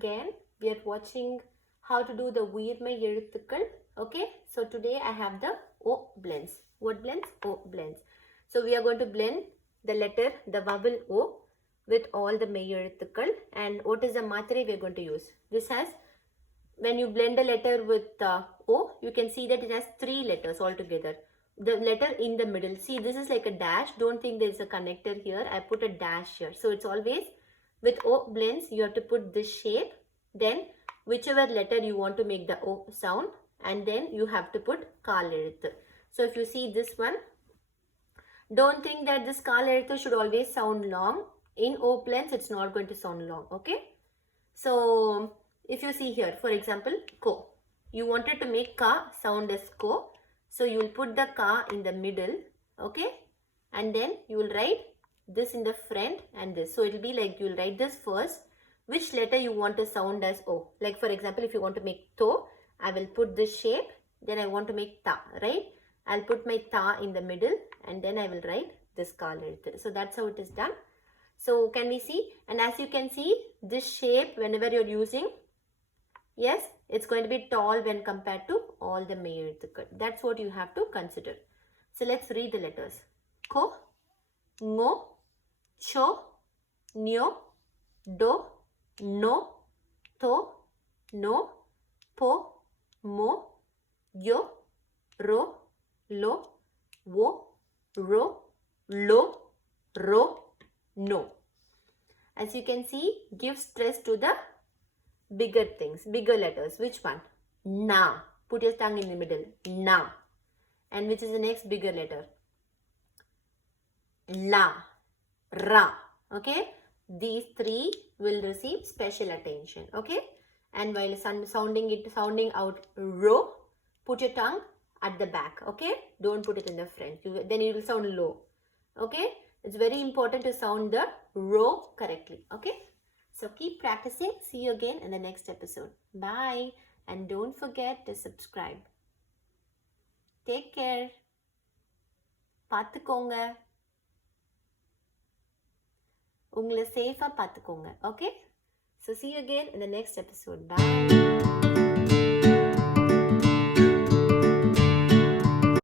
again. We are watching how to do the Uyir Ezhuthukal. Okay, so today I have the O blends. What blends? O blends. So we are going to blend the letter, the vowel O with all the Ezhuthukal. And what is the MAATHIRAI we are going to use? This has, when you blend a letter with O, you can see that it has 3 letters altogether. The letter in the middle. See, this is like a dash. Don't think there is a connector here. I put a dash here. So it's always with O blends, you have to put this shape. Then whichever letter you want to make the O sound, and then you have to put Kal Ezhuthu. So if you see this one, don't think that this Kal Ezhuthu should always sound long. In O blends, it's not going to sound long. Okay. So if you see here, for example, Ko. You wanted to make Ka sound as Ko. So you will put the Ka in the middle. Okay. And then you will write this in the front and this. So it will be like you will write this first. Which letter you want to sound as O. Like for example, if you want to make To, I will put this shape. Then I want to make Ta, right? I'll put my Ta in the middle and then I will write this Kal Ezhuthu. So that's how it is done. So can we see? And as you can see, this shape whenever you're using, yes, it's going to be tall when compared to all the Ezhuthukal. That's what you have to consider. So let's read the letters. Ko, Ngo, Cho, Nyo, Do, No, To, No, Po, Mo, Yo, Ro, Lo, Wo, Ro, Lo, Ro, No. As you can see, give stress to the bigger things, bigger letters. Which one? Na. Put your tongue in the middle. Na. And which is the next bigger letter? La. Ra. Okay. These 3 will receive special attention. Okay. And while sounding out Ro, put your tongue at the back. Okay. Don't put it in the front. Then it will sound low. Okay. It's very important to sound the Ro correctly. Okay. So keep practicing. See you again in the next episode. Bye. And don't forget to subscribe. Take care. பார்த்துக்கோங்க. உங்களை சேஃபா பார்த்துக்கோங்க. Okay? So see you again in the next episode. Bye.